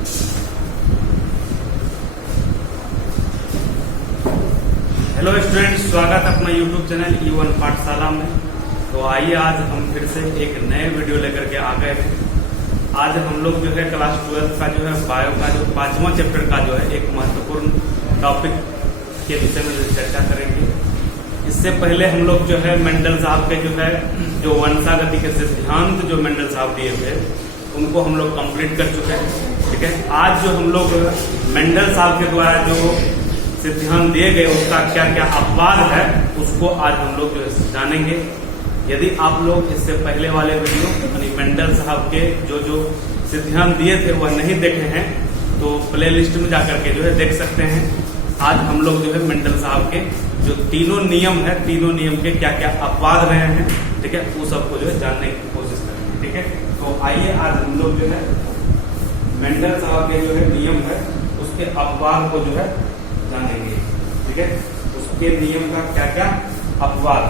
Hello students, स्वागत है अपना यूट्यूब चैनल E1 पाठशाला में। तो आइए आज हम फिर से एक नए वीडियो लेकर के आ गए हैं। आज हम लोग जो है क्लास 12 का जो है बायो का जो 5वां चैप्टर का जो है एक महत्वपूर्ण टॉपिक के विषय में चर्चा करेंगे। इससे पहले हम लोग जो है मेंडल साहब के जो है जो वंशागति के सिद्धांत जो मेंडल साहब दिए थे उनको हम लोग कंप्लीट कर चुके हैं। ठीक है, आज जो हम लोग मेंडल साहब के द्वारा जो सिद्धांत दिए गए उसका क्या क्या अपवाद है उसको आज हम लोग जो है जानेंगे। यदि आप लोग इससे पहले वाले वीडियो यानी मेंडल साहब के जो जो सिद्धांत दिए थे वह नहीं देखे हैं तो प्ले लिस्ट में जाकर के जो है देख सकते हैं। आज हम लोग जो है मेंडल साहब के जो तीनों नियम है, तीनों नियम के क्या क्या अपवाद रहे हैं, ठीक है, वो सबको जो है जानने की कोशिश करेंगे। ठीक है, तो आइए आज हम लोग जो है मेंडल साहब के जो है नियम है उसके अपवाद को जो है जानेंगे। ठीक है, उसके नियम का क्या क्या अपवाद।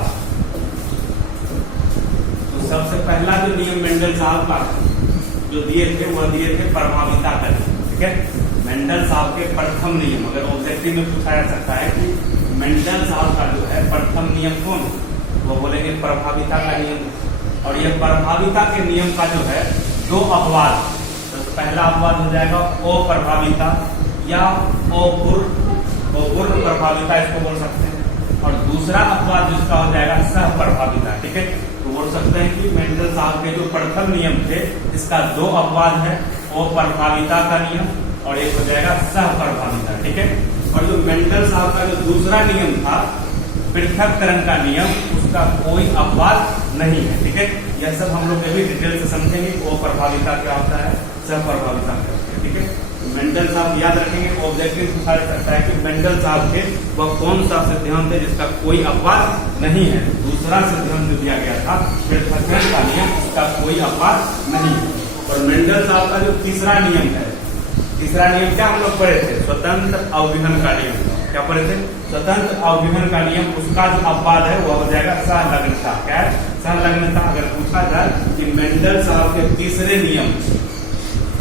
तो सबसे पहला जो नियम मेंडल साहब का जो दिए थे वह दिए थे प्रभाविता का नियम। ठीक है, मेंडल साहब के प्रथम नियम, अगर ऑब्जेक्टिव में पूछा जा सकता है कि मेंडल साहब का जो है प्रथम नियम कौन, वो बोलेंगे प्रभाविता का नियम। और यह प्रभाविता के नियम का जो है दो अपवाद, तो पहला अपवाद हो जाएगा अप्रभाविता या अपूर्ण प्रभाविता इसको बोल सकते हैं, और दूसरा अपवाद जिसका हो जाएगा सह प्रभाविता। ठीक है, तो बोल सकते हैं कि मेंडल साहब के जो प्रथम नियम थे इसका दो अपवाद है, अप्रभाविता का नियम और एक हो जाएगा सह प्रभाविता। ठीक है, और जो मेंडल साहब का जो दूसरा नियम था पृथक्करण का नियम उसका कोई अपवाद नहीं है। ठीक है, यह सब हम लोग अभी डिटेल से समझेंगे, अप्रभाविता क्या होता है, सह प्रभाविता क्या होता है। ठीक है, मेंडल साहब याद रखेंगे, ऑब्जेक्टिव पूछा जा सकता है कि मेंडल साहब के वह कौन सा सिद्धांत है जिसका कोई अपवाद नहीं है। दूसरा सिद्धांत जो दिया गया था पृथक्करण का नियम, उसका कोई अपवाद नहीं है। और मेंडल साहब का जो तीसरा नियम है, तीसरा नियम क्या हम लोग पढ़े थे, स्वतंत्र अवगिहन का नियम। क्या पढ़े थे, स्वतंत्र अवगिहन का नियम। उसका जो अपवाद है वह हो जाएगा सहलग्नता। क्या है, सहलग्नता। अगर पूछा जाए कि मेंडल साहब के तीसरे नियम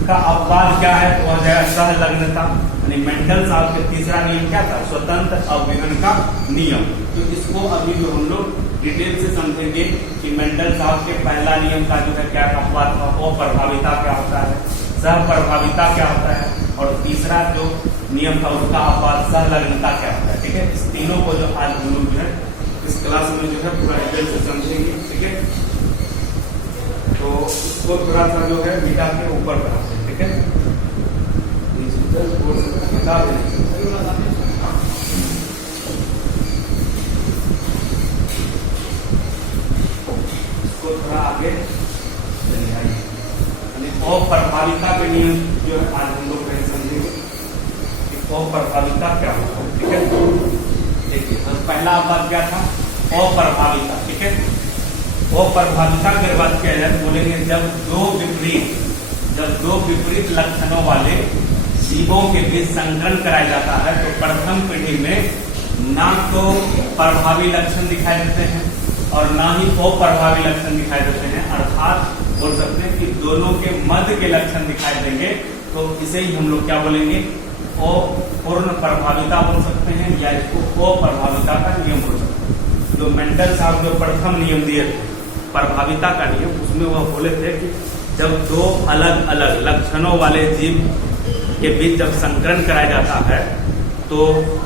का अपवाद क्या है तो वह जाएगा सहलग्नता। यानी मेंडल साहब के तीसरा नियम क्या था, स्वतंत्र अवगिहन का नियम। तो इसको अभी जो हम लोग डिटेल से समझेंगे कि मेंडल साहब के पहला नियम का जो है क्या अपवाद था, अप्रभाविता क्या होता है, सह प्रभाविता क्या होता है, और तीसरा जो नियम था उसका अपवाद सहलग्नता क्या होता है। ठीक है, इस तीनों को जो आज हम लोग जो है इस क्लास में जो है पूरा डिटेल से समझेंगे। ठीक है, तो इसको थोड़ा सा जो है मिटा के ऊपर कराते हैं। ठीक है, इसको थोड़ा आगे अप्रभाविता के नियम जो है आज हम लोग समझेंगे कि अप्रभाविता क्या होता है। ठीक है, देखिए तो पहला अपवाद क्या था, अप्रभाविता। ठीक है, अप्रभाविता की बात किया जाए तो बोलेंगे जब दो विपरीत लक्षणों वाले जीवों के बीच संकरण कराया जाता है तो प्रथम पीढ़ी में ना तो प्रभावी लक्षण दिखाई देते हैं और ना ही अप्रभावी लक्षण दिखाई देते हैं, अर्थात बोल सकते हैं कि दोनों के मध्य के लक्षण दिखाई देंगे। तो इसे ही हम लोग क्या बोलेंगे, अपूर्ण प्रभाविता बोल सकते हैं या इसको अप्रभाविता का नियम बोल सकते हैं। जो मेंडल साहब जो प्रथम नियम दिए थे प्रभाविता का नियम, उसमें वह बोले थे कि जब दो अलग अलग लक्षणों वाले जीव के बीच जब संकरण कराया जाता है तो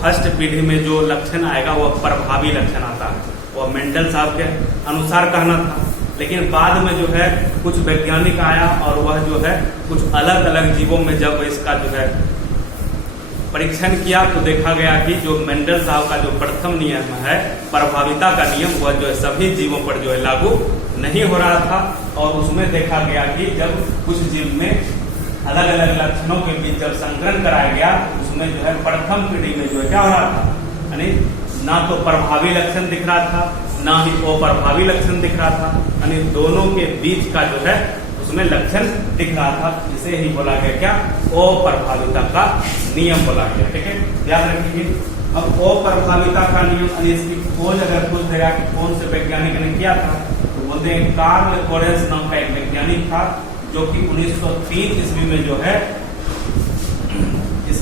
फर्स्ट पीढ़ी में जो लक्षण आएगा वह प्रभावी लक्षण आता है। वह मेंडल साहब के अनुसार कहना था, लेकिन बाद में जो है कुछ वैज्ञानिक आया और वह जो है कुछ अलग अलग जीवों में जब इसका जो है परीक्षण किया तो देखा गया कि जो मेंडल साहब का जो प्रथम नियम है प्रभाविता का नियम, वह जो है सभी जीवों पर जो है लागू नहीं हो रहा था। और उसमें देखा गया कि जब कुछ जीव में अलग अलग लक्षणों के बीच जब संकरण कराया गया उसमें जो है प्रथम पीढ़ी में जो है क्या हो रहा था, यानी ना तो प्रभावी लक्षण दिख रहा था ना ही अप्रभावी लक्षण दिख रहा था, यानी दोनों के बीच का जो है उसमें लक्षण दिख रहा था। इसे ही बोला गया क्या, अप्रभाविता का नियम बोला गया। ठीक है, याद रखिए। अब अप्रभाविता का नियम, इसकी खोज अगर पूछ देगा कि कौन से वैज्ञानिक ने किया था तो बोलते हैं कार्ल लोरेंत्ज नाम का एक वैज्ञानिक था जो कि 1903 ईस्वी में जो है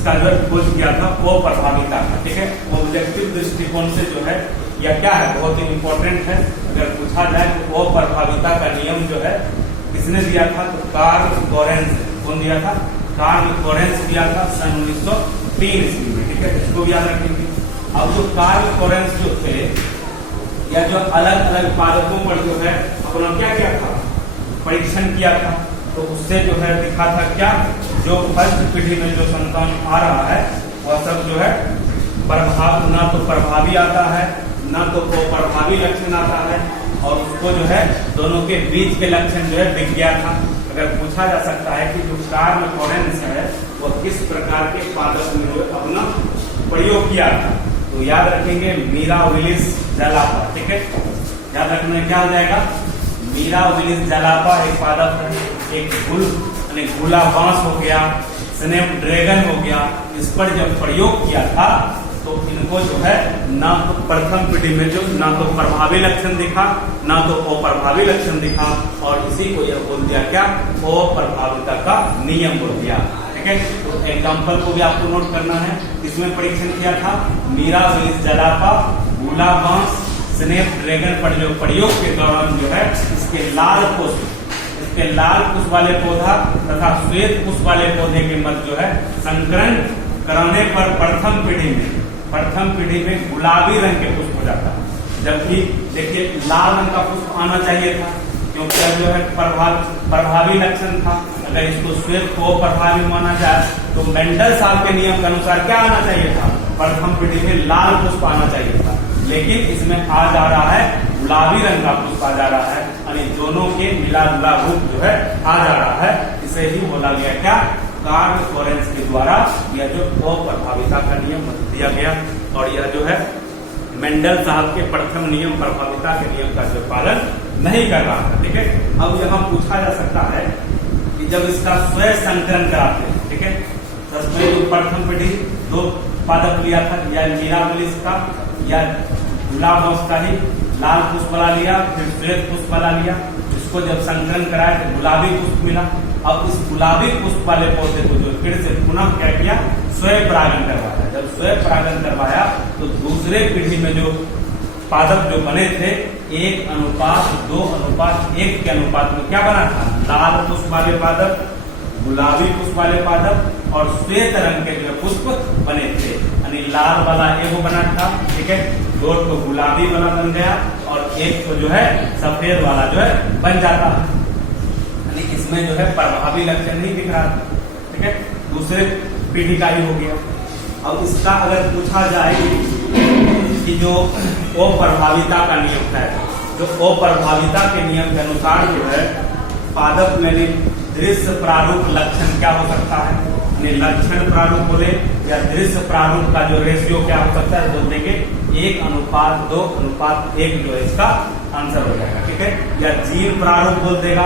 इसका जो है खोज किया था अप्रभाविता का, ठीक है। ऑब्जेक्टिव दृष्टिकोण से जो है यह क्या है, बहुत ही इंपॉर्टेंट है। अगर पूछा जाए तो अप्रभाविता का नियम जो है किसने दिया था, तो कार्ल लोरेंत्ज। कौन दिया था, कार्ल लोरेंत्ज दिया था सन 1903 ईस्वी में, ठीक है। इसको भी याद रखेंगे। अब जो कार्ल लोरेंत्ज जो थे, या जो अलग अलग पादपों पर जो है अपना क्या किया था, परीक्षण किया था, तो उससे जो है दिखा था क्या, जो फर्स्ट पीढ़ी में जो संतान आ रहा है वह सब जो है ना तो प्रभावी आता है, ना तो अप्रभावी लक्षण आता है, और उसको जो है दोनों के बीच के लक्षण जो है दिख गया था। अगर पूछा जा सकता है कि जो कार्ल लोरेंत्ज है वह किस प्रकार के पादप में जो अपना प्रयोग किया था, तो याद रखेंगे मिराबिलिस जलापा, ठीक है। याद रखना क्या हो जाएगा, मिराबिलिस जलापा एक पादप है, एक गुला बांस हो गया, स्नैपड्रैगन हो गया। इस पर जब प्रयोग किया था तो इनको जो है ना तो प्रथम पीढ़ी में जो ना तो प्रभावी लक्षण दिखा, ना तो अप्रभावी लक्षण दिखा, और इसी को यह बोल दिया क्या, अप्रभाविता का नियम बोल दिया, ठीक है। तो एग्जाम्पल को भी आपको नोट करना है। इसमें परीक्षण किया था मिराबिलिस जलापा, गुला बांस, स्नैपड्रैगन पर जो प्रयोग के दौरान जो है इसके लाल पुष्प वाले पौधा तथा श्वेत पुष्प वाले पौधे के मध्य जो है संकरण कराने पर प्रथम पीढ़ी में गुलाबी रंग के पुष्प हो जाता है, जबकि देखिए लाल रंग का पुष्प आना चाहिए था, क्योंकि जो है प्रभावी लक्षण था। अगर इसको श्वेत को प्रभावी माना जाए तो मेंडल साहब के नियम के अनुसार क्या आना चाहिए था, प्रथम पीढ़ी में लाल पुष्प आना चाहिए था, लेकिन इसमें आ जा रहा है गुलाबी रंग का पुष्प आ जा रहा है, यानी दोनों के मिला जुला रूप जो है आ जा रहा है। इसे ही बोला गया क्या, कार्ल लोरेंत्ज के द्वारा यह जो अप्रभाविता का नियम दिया गया, और यह जो है मेंडल साहब के प्रथम नियम प्रभाविता के नियम का जो पालन नहीं कर रहा था, ठीक है। अब यहाँ पूछा जा सकता है कि जब इसका स्वयं संकरण कराते हैं, ठीक है, तो जो प्रथम पीढ़ी 2 पादप लिया था, या मिराबिलिस का या गुलाब का ही लाल पुष्प वाला लिया, फिर श्वेत पुष्प वाला लिया, इसको जब संकरण कराया तो गुलाबी पुष्प मिला। अब इस गुलाबी पुष्प वाले पौधे को जो फिर से पुनः क्या किया, स्वयं परागण करवाया। जब स्वयं परागण करवाया तो दूसरे पीढ़ी में जो पादप जो बने थे 1:2:1 के अनुपात में क्या बना था, लाल पुष्प वाले पादप, गुलाबी पुष्प वाले पादप और श्वेत रंग के जो पुष्प बने थे। यानी लाल वाला एगो बना था, ठीक है, 2 तो गुलाबी वाला बन गया, और 1 तो जो है सफेद वाला जो है बन जाता है। इसमें जो है प्रभावी लक्षण नहीं दिख रहा था, ठीक है, दूसरे पीढ़ी का ही हो गया। अब इसका अगर पूछा जाए कि जो अप्रभाविता का नियम है, जो अप्रभाविता के नियम के अनुसार जो है पादप में दृश्य प्रारूप लक्षण क्या हो सकता है, यानी लक्षण प्रारूप बोले या दृश्य प्रारूप का जो रेशियो क्या हो सकता है, बोल देंगे 1:2:1 जो है इसका आंसर हो जाएगा, ठीक है। या जीन प्रारूप बोल देगा,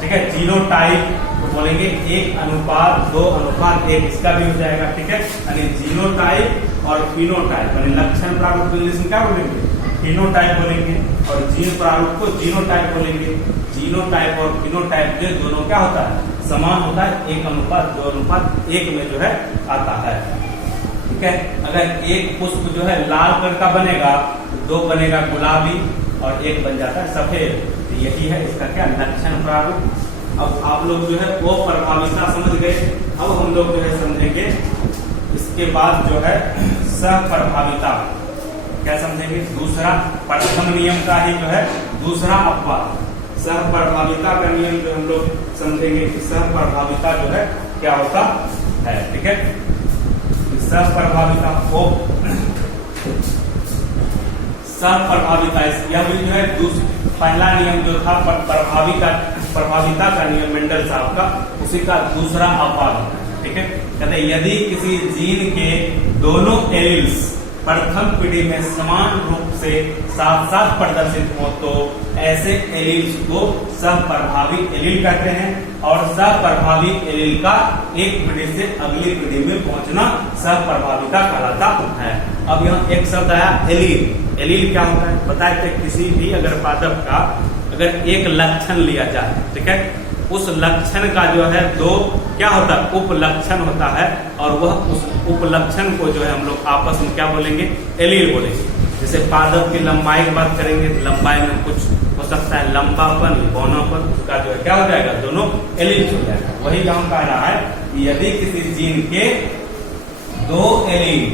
ठीक है, जीनोटाइप तो बोलेंगे 1:2:1 इसका भी हो जाएगा, ठीक है। यानी जीनोटाइप और फिनोटाइप, यानी लक्षण प्रारूप इंग्लिश में क्या बोलेंगे, फिनोटाइप बोलेंगे, और जीन प्रारूप को जीनोटाइप बोलेंगे। जीनोटाइप और फिनोटाइप जो दोनों क्या होता है, समान होता है, 1:2:1 में जो है आता है, ठीक है। अगर एक पुष्प जो है लाल कलर का बनेगा तो 2 बनेगा गुलाबी और 1 बन जाता है सफेद। यही है इसका क्या, लक्षण प्रारूप। अब आप लोग जो है वो प्रभाविता समझ गए। अब हम लोग जो है समझेंगे इसके बाद जो है सहप्रभाविता, क्या समझेंगे, दूसरा प्रथम नियम का ही जो है दूसरा अपवाद, सहप्रभाविता का नियम जो हम लोग समझेंगे कि सहप्रभाविता जो है क्या होता है, ठीक है। सहप्रभाविता को सहप्रभाविता यह भी जो है पहला नियम जो था प्रभाविता का नियम मेंडल साहब का, उसी का दूसरा अपवाद होता है, ठीक है। कहते यदि किसी जीन के दोनों एलील्स प्रथम पीढ़ी में समान रूप से साथ साथ प्रदर्शित हो तो ऐसे एलील्स को सहप्रभावी एलील कहते हैं, और सहप्रभावी एलील का एक पीढ़ी से अगली पीढ़ी में पहुंचना सहप्रभाविता कहलाता है। अब यहाँ एक शब्द आया एलील। एलील क्या होता है बताए थे, किसी भी अगर पादप का अगर एक लक्षण लिया जाए, ठीक है, उस लक्षण का जो है 2 क्या होता है, उपलक्षण होता है, और वह उस उपलक्षण को जो है हम लोग आपस में क्या बोलेंगे, एलील बोलेंगे। जैसे पादप की लंबाई की बात करेंगे, लंबाई में कुछ हो सकता है लंबापन, बौनापन, उसका जो है क्या हो जाएगा, दोनों एलील हो जाएगा। वही हम कह रहा है कि यदि किसी जीन के दो एलील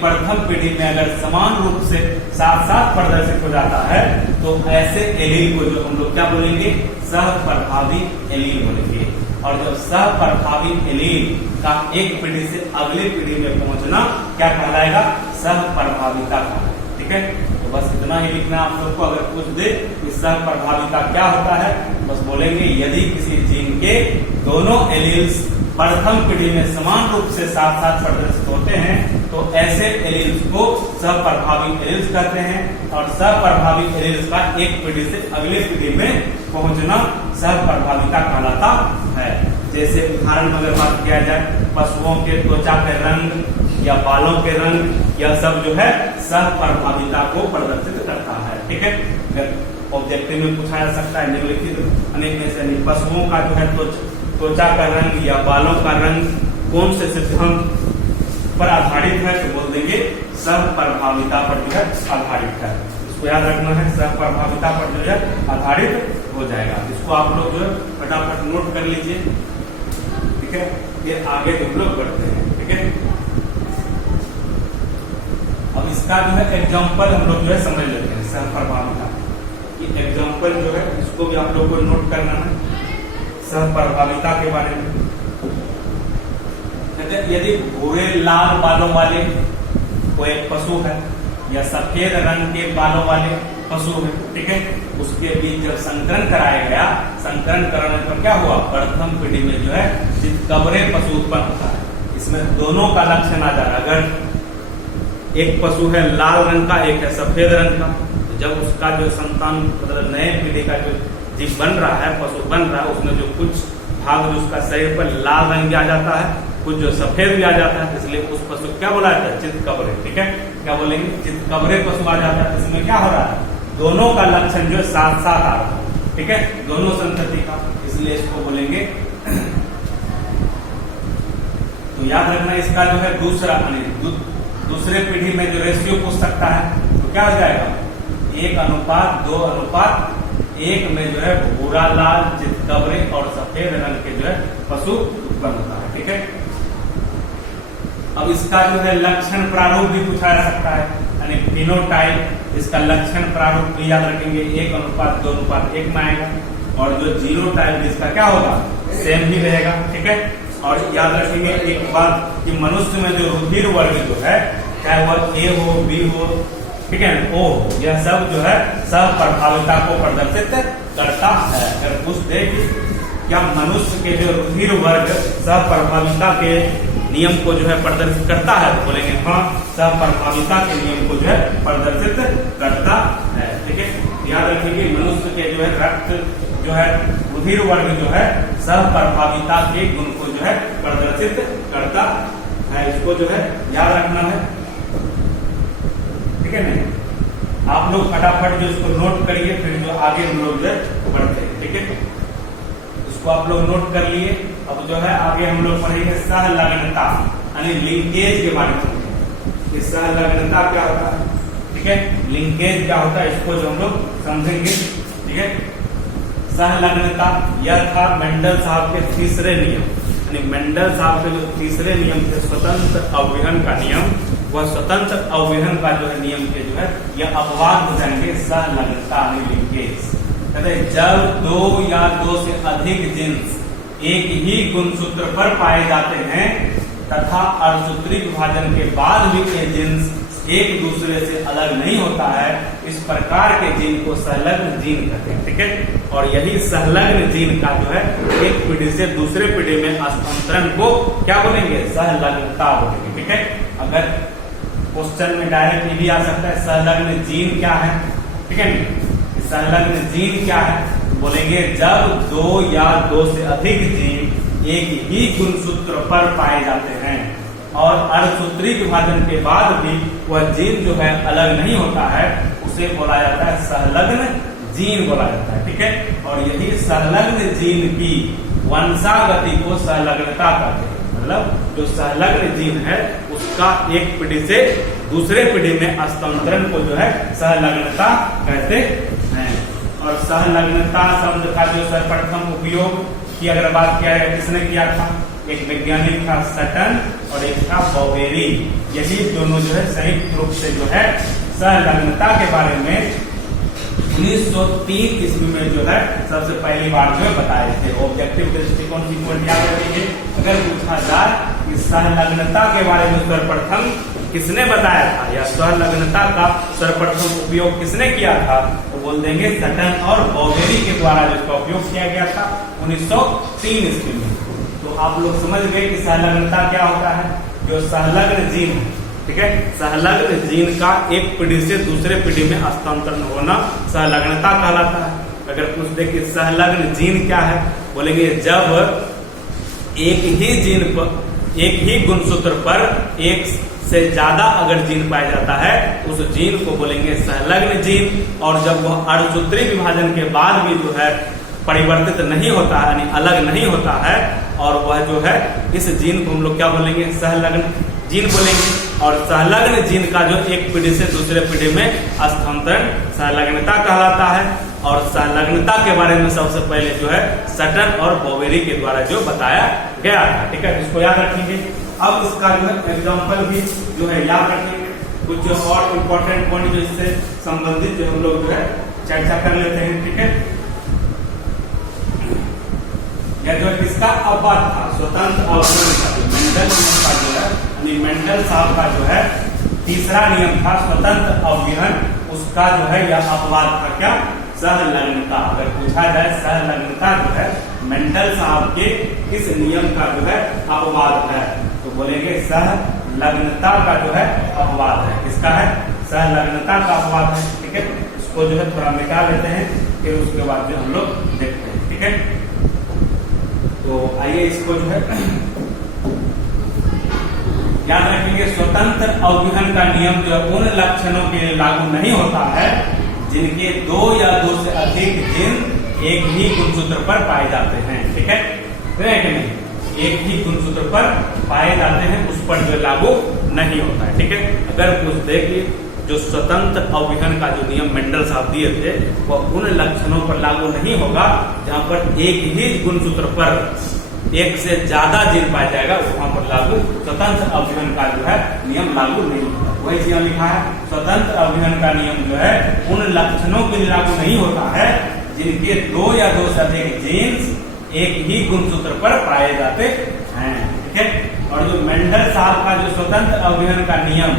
प्रथम पीढ़ी में अगर समान रूप से साथ साथ प्रदर्शित हो जाता है तो ऐसे एलील को जो हम लोग क्या बोलेंगे, सहप्रभावी एलील बोलेंगे। और जब सहप्रभावी एलील का एक पीढ़ी से अगली पीढ़ी में पहुंचना क्या कहलाएगा, सहप्रभाविता कहलाएगा। ठीक है, तो बस इतना ही लिखना आप लोग को। अगर पूछ दे कि सहप्रभाविता क्या होता है, बस बोलेंगे यदि किसी जीन के दोनों एलील्स प्रथम पीढ़ी में समान रूप से साथ साथ प्रदर्शित होते हैं तो ऐसे एलील्स को सहप्रभावी एलील्स कहते हैं। और सहप्रभावी एलील्स का एक पीढ़ी से अगले पीढ़ी में पहुंचना सहप्रभाविता कहलाता है। जैसे उदाहरण अगर बात किया जाए, पशुओं के त्वचा के रंग या बालों के रंग, यह सब जो है सहप्रभाविता को प्रदर्शित करता है। ठीक है, ऑब्जेक्टिव में पूछा जा सकता है निम्नलिखित अनेक में से पशुओं का जो है त्वचा का रंग या बालों का रंग कौन से सिद्धांत पर आधारित है, तो बोल देंगे सहप्रभाविता पर जो है आधारित है। इसको याद रखना है, सहप्रभाविता पर जो है आधारित हो जाएगा। इसको आप लोग जो है फटाफट नोट कर लीजिए। ठीक है, ये आगे हम लोग बढ़ते हैं। ठीक है, अब इसका जो है एग्जाम्पल हम लोग जो है समझ लेते हैं। सहप्रभाविता की एग्जाम्पल जो है इसको भी आप लोग को नोट करना है सहप्रभाविता के बारे में। यदि भूरे लाल बालों वाले कोई पशु है या सफेद रंग के बालों वाले पशु है, ठीक है, उसके बीच जब संकरण कराया गया, संकरण कराने पर क्या हुआ, प्रथम पीढ़ी में जो है चितकबरे पशु उत्पन्न होता है। इसमें दोनों का लक्षण आ जा रहा है। अगर एक पशु है लाल रंग का, एक है सफेद रंग का, तो जब उसका जो संतान मतलब नए पीढ़ी का जो जीव बन रहा है, पशु बन रहा है, उसमें जो कुछ भाग जो उसका शरीर पर लाल रंग आ जाता है, कुछ जो सफेद भी आ जाता है, इसलिए उस पशु क्या बोला जाता है, चितकबरे। ठीक है, क्या बोलेंगे, चितकबरे पशु आ जाता है। इसमें क्या हो रहा है, दोनों का लक्षण जो है साथ साथ आ रहा है। ठीक है, दोनों संतति का, इसलिए इसको बोलेंगे। तो याद रखना इसका जो है दूसरे पीढ़ी में जो रेशियो पूछ सकता है तो क्या हो जाएगा, 1:2:1 में जो है भूरा लाल चितकबरे और सफेद रंग के जो है पशु उत्पन्न होता है। ठीक है, अब इसका जो है लक्षण प्रारूप भी पूछा जा सकता है, यानी फिनोटाइप। इसका लक्षण प्रारूप भी याद रखेंगे 1:2:1 में आएगा। और जो जीनोटाइप इसका क्या होगा, सेम ही रहेगा। ठीक है, और याद रखेंगे एक बात कि मनुष्य में जो रुधिर वर्ग जो है, चाहे वह ए हो, बी हो, ठीक है, ओ, यह सब जो है सहप्रभाविता को प्रदर्शित करता है। अगर पूछ दे कि क्या मनुष्य के जो रुधिर वर्ग सहप्रभाविता के नियम को जो है प्रदर्शित करता है, तो बोलेंगे हाँ, सहप्रभाविता के नियम को जो है प्रदर्शित करता है। ठीक है, याद रखेंगे मनुष्य के जो है रक्त जो है रुधिर वर्ग जो है सहप्रभाविता के गुण को जो है प्रदर्शित करता है। इसको जो है याद रखना है। ठीक है नहीं, आप लोग फटाफट जो इसको नोट करिए, फिर जो आगे हम लोग जो बढ़ते हैं। ठीक है, इसको आप लोग नोट कर लिए। अब जो है आगे हम लोग पढ़ेंगे सहलग्नता, यानी लिंकेज के बारे में। सहलग्नता क्या होता है, ठीक है, लिंकेज क्या होता है, इसको जो हम लोग समझेंगे। ठीक है, सहलग्नता यह था मेंडल साहब के तीसरे नियम, यानी मेंडल साहब के जो तीसरे नियम थे स्वतंत्र अवयहन का नियम, वह स्वतंत्र अवयहन का जो है नियम के जो है यह अपवाद हो जाएंगे सहलग्नता यानी लिंकेज। जब 2 या 2 से अधिक जीन्स एक ही गुणसूत्र पर पाए जाते हैं तथा अर्धसूत्री विभाजन के बाद भी ये जीन्स एक दूसरे से अलग नहीं होता है, इस प्रकार के जीन को संलग्न जीन कहते हैं। ठीक है, और यही संलग्न जीन का जो है एक पीढ़ी से दूसरे पीढ़ी में हस्तांतरण को क्या बोलेंगे, सहलग्नता बोलेंगे। ठीक है, अगर क्वेश्चन में डायरेक्ट ये भी आ सकता है संलग्न जीन क्या है। ठीक है, संलग्न जीन क्या है, बोलेंगे जब 2 या 2 से अधिक जीन एक ही गुणसूत्र पर पाए जाते हैं और अर्धसूत्री विभाजन के बाद भी वह जीन जो है अलग नहीं होता है, उसे बोला जाता है संलग्न जीन बोला जाता है। ठीक है, और यही संलग्न जीन की वंशागति को सहलग्नता कहते हैं। मतलब जो सहलग्न जीन है उसका एक पीढ़ी से दूसरे पीढ़ी में हस्तांतरण को जो है सहलग्नता कहते हैं। और सहलग्नता शब्द का जो सर्वप्रथम उपयोग की अगर बात किया जाए किसने किया था? एक वैज्ञानिक था सटन और एक था बॉवेरी। यही दोनों जो है संयुक्त रूप से जो है सहलग्नता के बारे में 1903 ईस्वी में जो है सबसे पहली बार जो है बताए थे। ऑब्जेक्टिव दृष्टिकोण की पॉइंट याद रखिए। अगर पूछा जाए कि सहलग्नता के बारे में सर्वप्रथम किसने बताया था या सहलग्नता का सर्वप्रथम उपयोग किसने किया था, तो बोल देंगे सटन और बॉवेरी के द्वारा जिसका उपयोग किया गया था 1903 ईस्वी में। तो आप लोग समझ गए कि सहलग्नता क्या होता है। जो सहलग्न जीन है, ठीक है, सहलग्न जीन का एक पीढ़ी से दूसरे पीढ़ी में हस्तांतरण होना सहलग्नता कहलाता है। अगर पूछ दे कि सहलग्न जीन क्या है, बोलेंगे जब एक ही जीन पर एक ही गुणसूत्र पर एक से ज्यादा अगर जीन पाया जाता है उस जीन को बोलेंगे सहलग्न जीन। और जब वह अणुसूत्री विभाजन के बाद भी जो है परिवर्तित नहीं होता है यानी अलग नहीं होता है और वह जो है इस जीन को हम लोग क्या बोलेंगे? सहलग्न जीन बोलेंगे। और सहलग्न जीन का जो एक पीढ़ी से दूसरे पीढ़ी में हस्तांतरण सहलग्नता कहलाता है। और सहलग्नता के बारे में सबसे पहले जो है सटन और बॉवेरी के द्वारा जो बताया गया था। ठीक है, इसको याद रखेंगे। अब इसका जो है एग्जाम्पल भी जो है याद रखेंगे। कुछ और इम्पोर्टेंट पॉइंट जो इससे संबंधित जो हम लोग जो है चर्चा कर लेते हैं। ठीक है, यह जो किसका अपवाद था? स्वतंत्र अवकलन का मेंडल का जो है मेंडल साहब का जो है तीसरा नियम था स्वतंत्र अवकलन, उसका जो है यह अपवाद था क्या? सहलग्नता। अगर पूछा जाए सहलग्नता जो है मेंडल साहब के इस नियम का जो है अपवाद है, तो बोलेंगे सहलग्नता का जो है अपवाद है। किसका है? सहलग्नता का अपवाद है। ठीक है, इसको जो है थोड़ा मिटा लेते हैं, फिर उसके बाद जो हम लोग देखते हैं। ठीक है, तो आइए इसको जो है याद रखेंगे। स्वतंत्र अवकलन का नियम जो है उन लक्षणों के लिए लागू नहीं होता है जिनके दो या दो से अधिक जीन एक ही गुणसूत्र पर पाए जाते हैं। ठीक है, कि नहीं? एक ही गुणसूत्र पर पाए जाते हैं उस पर जो लागू नहीं होता है। ठीक है, अगर कुछ देखिए जो स्वतंत्र अवकलन का जो नियम मेंडल साहब दिए थे वह उन लक्षणों पर लागू नहीं होगा जहां पर एक ही गुणसूत्र पर एक से ज्यादा जीन पाया जाएगा, वहां पर लागू स्वतंत्र अवकलन का जो है नियम लागू नहीं होगा। वही चीज लिखा है, स्वतंत्र अवकलन का नियम जो है उन लक्षणों के लिए लागू नहीं होता है जिनके दो या दो से अधिक जीन्स एक ही गुणसूत्र पर पाए जाते हैं। ठीक है, और जो मेंडल साहब का जो स्वतंत्र अवकलन का नियम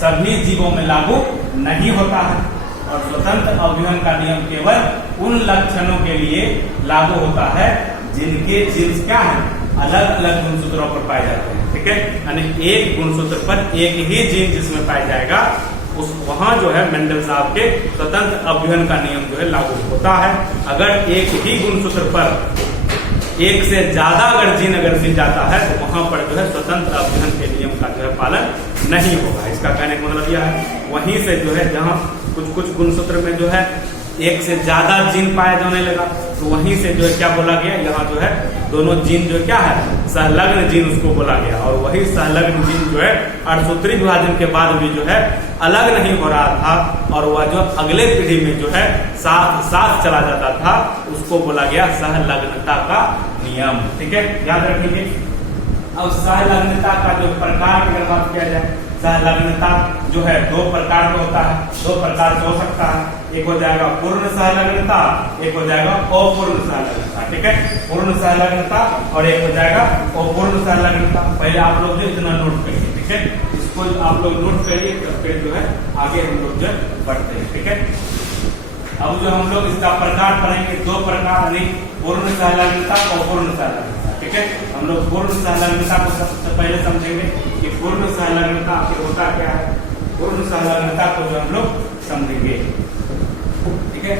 सभी जीवों में लागू नहीं होता है और स्वतंत्र अवकलन का नियम केवल उन लक्षणों के लिए लागू होता है जिनके जीन्स क्या है? अलग अलग गुणसूत्रों पर पाए जाते हैं। ठीक है, यानी एक गुणसूत्र पर एक ही जीन जिसमें पाया जाएगा उस वहां जो है मेंडल साहब के स्वतंत्र अवकलन का नियम जो है लागू होता है। अगर एक ही गुणसूत्र पर एक से ज्यादा अगर जीन अगर मिल जाता है तो वहां पर जो है स्वतंत्र अवकलन के नियम का जो है पालन नहीं होगा। इसका कहने का मतलब यह है वहीं से जो है जहां कुछ कुछ गुणसूत्र में जो है एक से ज्यादा जीन पाया जाने लगा तो वहीं से जो है क्या बोला गया? यहाँ जो है दोनों जीन जो क्या है? सहलग्न जीन उसको बोला गया। और वही सहलग्न जीन जो है अणुसूत्री विभाजन के बाद भी जो है अलग नहीं हो रहा था और वह जो अगले पीढ़ी में जो है साथ साथ चला जाता था उसको बोला गया सहलग्नता का नियम। ठीक है, याद रखेंगे। अब सहलग्नता का जो प्रकार की अगर बात किया जाए, सहलग्नता जो है दो प्रकार का होता है, दो प्रकार से हो सकता है। एक हो जाएगा पूर्ण सहलग्नता, एक हो जाएगा अपूर्ण सहलग्नता। ठीक है, पूर्ण सहलग्नता और एक हो जाएगा अपूर्ण सहलग्नता। पहले आप लोग जो इतना नोट करिए। ठीक है, इसको आप लोग नोट करिए तब फिर जो है आगे हम लोग जो बढ़ते हैं। ठीक है, अब जो हम लोग इसका प्रकार पढ़ेंगे दो प्रकार यानी पूर्ण सहलग्नता और अपूर्ण सहलग्नता। ठीक है, हम लोग पूर्ण सहलग्नता को सबसे पहले समझेंगे कि पूर्ण सहलग्नता आखिर होता क्या है। पूर्ण सहलग्नता को जो हम लोग समझेंगे। ठीक है,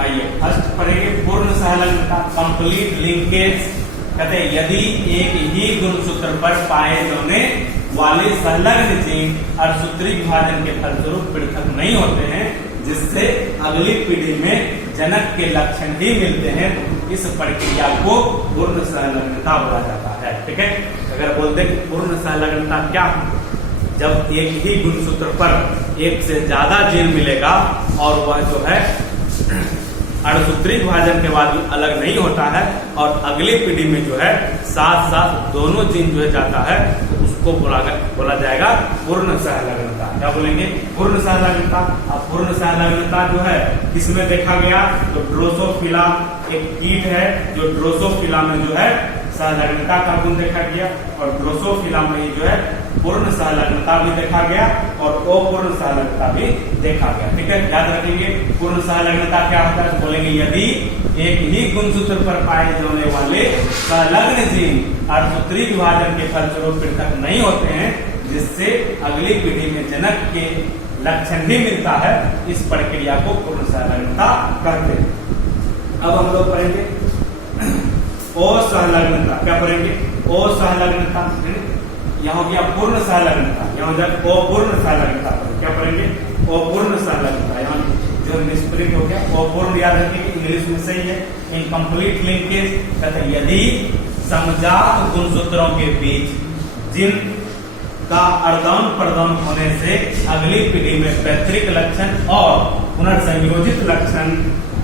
आइए फर्स्ट पढ़ेंगे पूर्ण सहलग्नता। कंप्लीट लिंकेज कहते हैं यदि एक ही गुणसूत्र पर पाए जाने वाले संलग्न जीन अणुसूत्री विभाजन के फलस्वरूप पृथक नहीं होते हैं जिससे अगली पीढ़ी में जनक के लक्षण ही मिलते हैं इस प्रक्रिया को पूर्ण संलग्नता बोला जाता है। ठीक है, अगर बोलते कि पूर्ण संलग्नता क्या है, जब एक ही गुणसूत्र पर एक से ज्यादा जीन मिलेगा और वह जो है अणुसूत्रीय विभाजन के बाद भी अलग नहीं होता है और अगली पीढ़ी में जो है साथ साथ दोनों जीन जो है जाता है, तो उसको बोला जाएगा पूर्ण सहलग्नता। क्या बोलेंगे? पूर्ण सहलग्नता। अब पूर्ण सहलग्नता जो है किसमें देखा गया? तो ड्रोसोफिला एक कीट है, जो ड्रोसोफिला में जो है सहलग्नता का गुण देखा गया और ड्रोसोफिला में ही जो है पूर्ण सहलग्नता भी देखा गया और अपूर्ण सहलग्नता भी देखा गया। ठीक है, याद रखेंगे पूर्ण सहलग्नता क्या होता है। बोलेंगे यदि एक ही गुणसूत्र पर पाए जाने वाले संलग्न जीन अणुसूत्रीय विभाजन के फलस्वरूप पृथक नहीं होते हैं, जिससे अगली पीढ़ी में जनक के लक्षण भी मिलता है, इस प्रक्रिया को पूर्ण सहलग्नता कहते हैं। अब हम लोग पढ़ेंगे असहलग्नता। क्या पढ़ेंगे? असहलग्नता। यहाँ हो गया पूर्ण सहलग्नता, यहाँ हो जाए अपूर्ण सहलग्नता। क्या पढ़ेंगे? अपूर्ण सहलग्नता। यहाँ जो निष्परित हो गया अपूर्ण, याद रखिए इंग्लिश में सही है, इनकम्प्लीट लिंकेज। कहते हैं यदि समजात गुणसूत्रों के बीच जिन का आदान प्रदान होने से अगली पीढ़ी में पैतृक लक्षण और पुनर्संयोजित लक्षण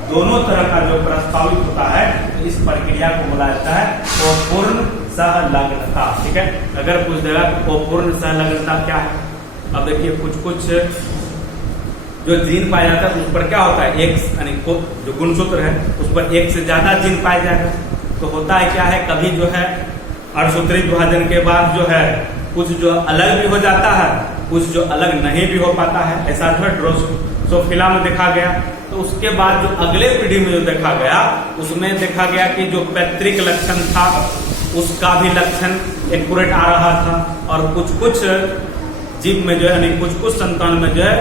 दोनों तरह का जो प्रस्तावित होता है, तो इस प्रक्रिया को बोला जाता है अपूर्ण सहलग्नता। ठीक है, अगर पूछ देगा तो अपूर्ण सहलग्नता क्या है? अब देखिए कुछ जो जीन पाया जाता है उस पर क्या होता है, एक यानी जो गुणसूत्र है उस पर एक से ज्यादा जीन पाया जाएगा। तो होता है क्या है, कभी जो है अणुसूत्रीय विभाजन के बाद जो है कुछ जो अलग भी हो जाता है, कुछ जो अलग नहीं भी हो पाता है। ऐसा जो है ड्रोसोफिला में देखा गया। तो उसके बाद जो अगले पीढ़ी में जो देखा गया, उसमें देखा गया कि जो पैतृक लक्षण था उसका भी लक्षण एक्यूरेट आ रहा था और कुछ जीव में जो है यानी कुछ संतान में जो है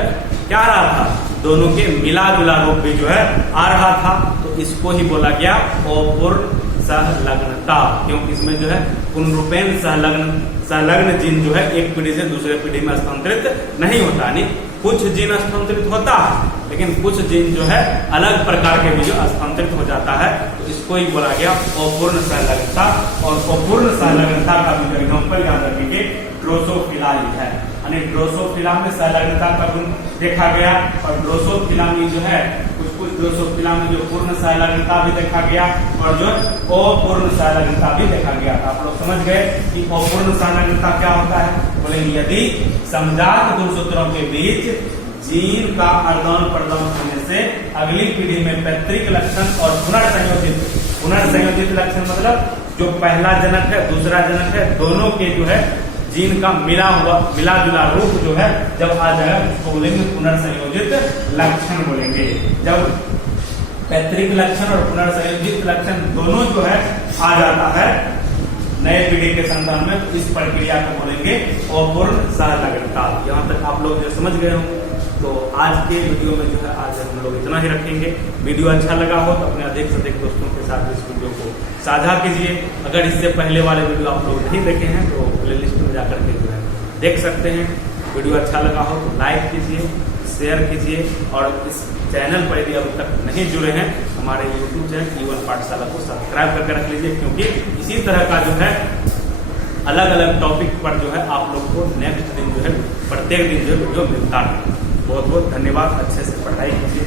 क्या आ रहा था, दोनों के मिला जुला रूप भी जो है आ रहा था। तो इसको ही बोला गया अपूर्ण सहलग्नता, क्योंकि इसमें जो है पुनरुपेन संलग्न जीन जो है एक पीढ़ी से दूसरे पीढ़ी में स्थानांतरित नहीं होता। यानी कुछ जीन स्थानांतरित होता है, लेकिन कुछ जीन जो है अलग प्रकार के भी जो स्थानांतरित हो जाता है, तो इसको ही बोला गया अपूर्ण सहलग्नता। और अपूर्ण सहलग्नता का भी एग्जाम्पल याद रखेंगे ड्रोसोफिला है, यानी ड्रोसोफिला में सहलग्नता का गुण देखा गया और ड्रोसोफिला में जो है कुछ ड्रोसोफिला में जो पूर्ण सहलग्नता भी देखा गया और जो अपूर्ण सहलग्नता भी देखा गया। आप लोग समझ गए कि अपूर्ण सहलग्नता क्या होता है। बोलेंगे यदि समजात गुणसूत्रों के बीच जीन का आदान प्रदान होने से अगली पीढ़ी में पैतृक लक्षण और पुनर्संयोजित लक्षण मतलब जो पहला जनक है दूसरा जनक है, दोनों के जो है जीन का मिला जुला रूप जो है जब आ जाएगा उसको बोलेंगे पुनर्संयोजित लक्षण बोलेंगे। जब पैतृक लक्षण और पुनर्संयोजित लक्षण दोनों जो है आ जाता है नए पीढ़ी के संतान में, तो इस प्रक्रिया को बोलेंगे अपूर्ण सहलग्नता। यहाँ तक आप लोग जो समझ गए होंगे। तो आज के वीडियो में जो है आज हम लोग इतना ही रखेंगे। वीडियो अच्छा लगा हो तो अपने अधिक से अधिक दोस्तों के साथ इस वीडियो को साझा कीजिए। अगर इससे पहले वाले वीडियो आप लोग नहीं देखे हैं तो प्लेलिस्ट में जाकर के जो है देख सकते हैं। वीडियो अच्छा लगा हो तो लाइक कीजिए, शेयर कीजिए और इस चैनल पर यदि अभी तक नहीं जुड़े हैं हमारे यूट्यूब चैनल E1 पाठशाला को सब्सक्राइब करके रख लीजिए, क्योंकि इसी तरह का जो है अलग अलग टॉपिक पर जो है आप लोग को नेक्स्ट दिन जो है प्रत्येक दिन जो वीडियो मिलता है। बहुत बहुत धन्यवाद। अच्छे से पढ़ाई कीजिए।